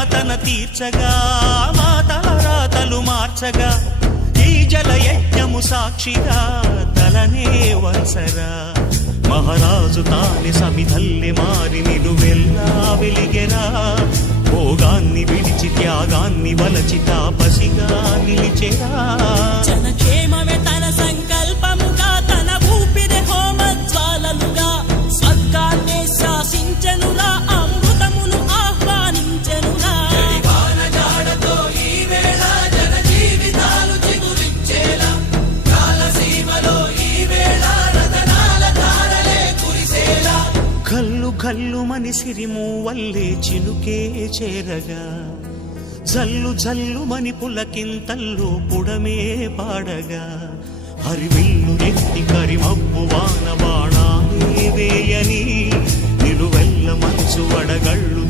యాతన తీర్చగా మాతల రాతలు మార్చగా ఈ జలయజ్ఞము సాక్షిగా తలనే వంచరా మహారాజు తాని సమిధల్లి మారి నిలువెల్లా వెలిగెరా భోగాన్ని విడిచి త్యాగాన్ని వలచి తాపసిగా నిలిచెరా జనక్షేమమే తన సంకల్పముగా తన ఊపిరి హోమజ్వాలలుగా స్వర్గాన్ని శాసించెనురా అమృతమును ఆహ్వానించెనురా జాడతో ఈ వేళ జన జీవితాలు చిగురించేలా కాలసీమలో ఈ వేళ రతనాల ధారలే కురిసేలా కల్లు కల్లు మని సిరిము వల్లే చినుకే చేరగా జల్లు జల్లు మని పులకింతల్లు పుడమే పాడగా హరివిల్లు ఎత్తి కరిమబ్బు వాన బాణాలే వేయని నిలువెల్ల మంచు వడగళ్ళు